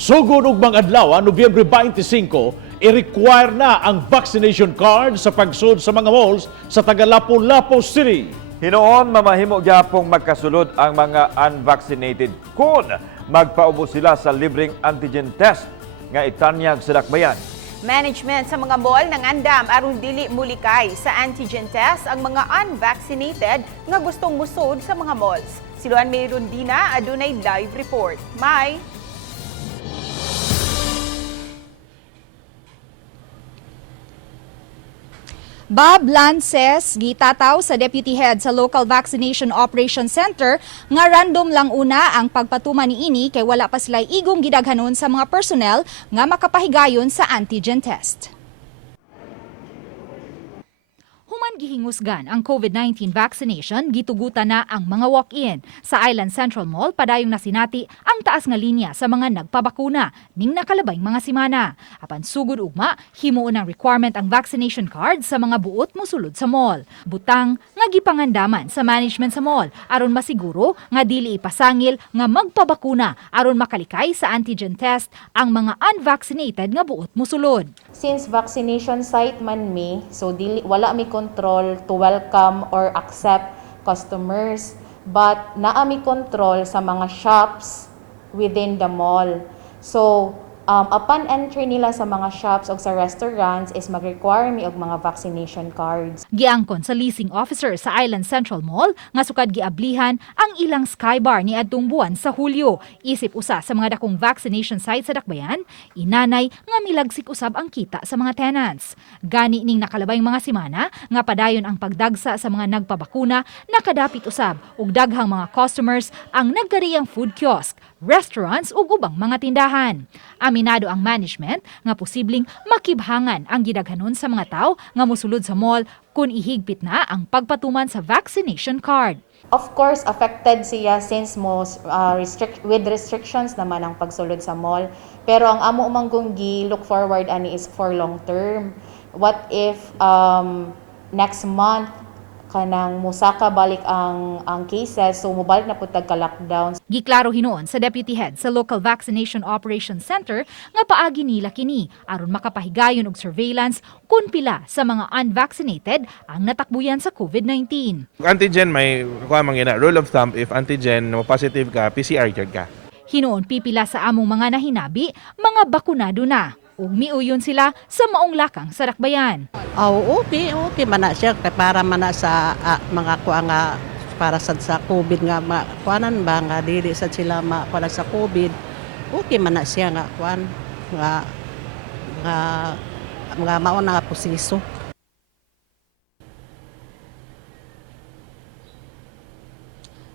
Sugod ug mga adlaw, Nobyembre 25, i-require na ang vaccination card sa pagsud sa mga malls sa taga Lapu-Lapu City. Hinoon, mamahimo gyapong magkasulod ang mga unvaccinated kung magpaubo sila sa libreng antigen test nga itanyag sa dakbayan. Management sa mga mall ng andam aron dili mulikay sa antigen test ang mga unvaccinated nga gustong musod sa mga malls. Si Luan May Rondina adunay live report. May Bob Lances, gitataw sa Deputy Head sa Local Vaccination Operation Center, nga random lang una ang pagpatuman niini kay wala pa sila igong gidaghanon sa mga personnel nga makapahigayon sa antigen test. Human gihingusgan ang COVID-19 vaccination, gitugutan na ang mga walk-in. Sa Island Central Mall, padayong nasinati ang taas nga linya sa mga nagpabakuna ning nakalabayng mga simana. Apan sugod ugma, himuon ang requirement ang vaccination card sa mga buot mosulod sa mall. Butang nga gipangandaman sa management sa mall aron masiguro nga dili ipasangil nga magpabakuna aron makalikay sa antigen test ang mga unvaccinated nga buot mosulod. Since vaccination site man mi, so wala mi control to welcome or accept customers, but naa mi control sa mga shops within the mall. So upon entry nila sa mga shops o sa restaurants is mag-require mi og mga vaccination cards. Giangkon sa leasing officer sa Island Central Mall nga sukad giablihan ang ilang skybar ni adtong buwan sa Hulyo. Isip usa sa mga dakong vaccination site sa dakbayan, inanay nga milagsik usab ang kita sa mga tenants. Gani ning nakalabayng mga simana nga padayon ang pagdagsa sa mga nagpabakuna, nakadapit usab ug daghang mga customers ang nagkariyang food kiosk, restaurants ug ubang mga tindahan. Aminado ang management nga posibleng makibhangan ang gidaghanon sa mga tao nga mosulod sa mall kung ihigpit na ang pagpatuman sa vaccination card. Of course, affected siya since with restrictions naman ang pagsulod sa mall. Pero ang amo manggong look forward ani is for long term. What if next month kanang musaka balik ang cases, so mobalik na pud tagka-lockdown. Giklaro hinoon sa Deputy Head sa Local Vaccination Operation Center nga paagi nila kini aron makapahigayon og surveillance kun pila sa mga unvaccinated ang natakbuyan sa COVID-19. Antigen may rule of thumb, if antigen mo positive ka, PCR jud ka. Hinoon pipila sa among mga nahinabi, mga bakunado na. Ug miuyon sila sa maong lakang sa dakbayan. Okay man na siya para man na sa mga kuha nga para sa COVID nga kuanan ba nga dili sa sila makuha sa COVID. Okay man na siya nga kuan nga mao na proseso.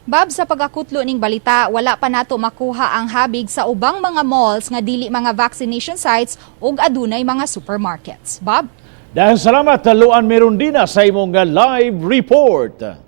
Bob, sa pagakutlo ning balita, wala pa nato makuha ang habig sa ubang mga malls nga dili mga vaccination sites ug adunay mga supermarkets. Bob? Dahil salamat, Luan May Rondina sa imong live report.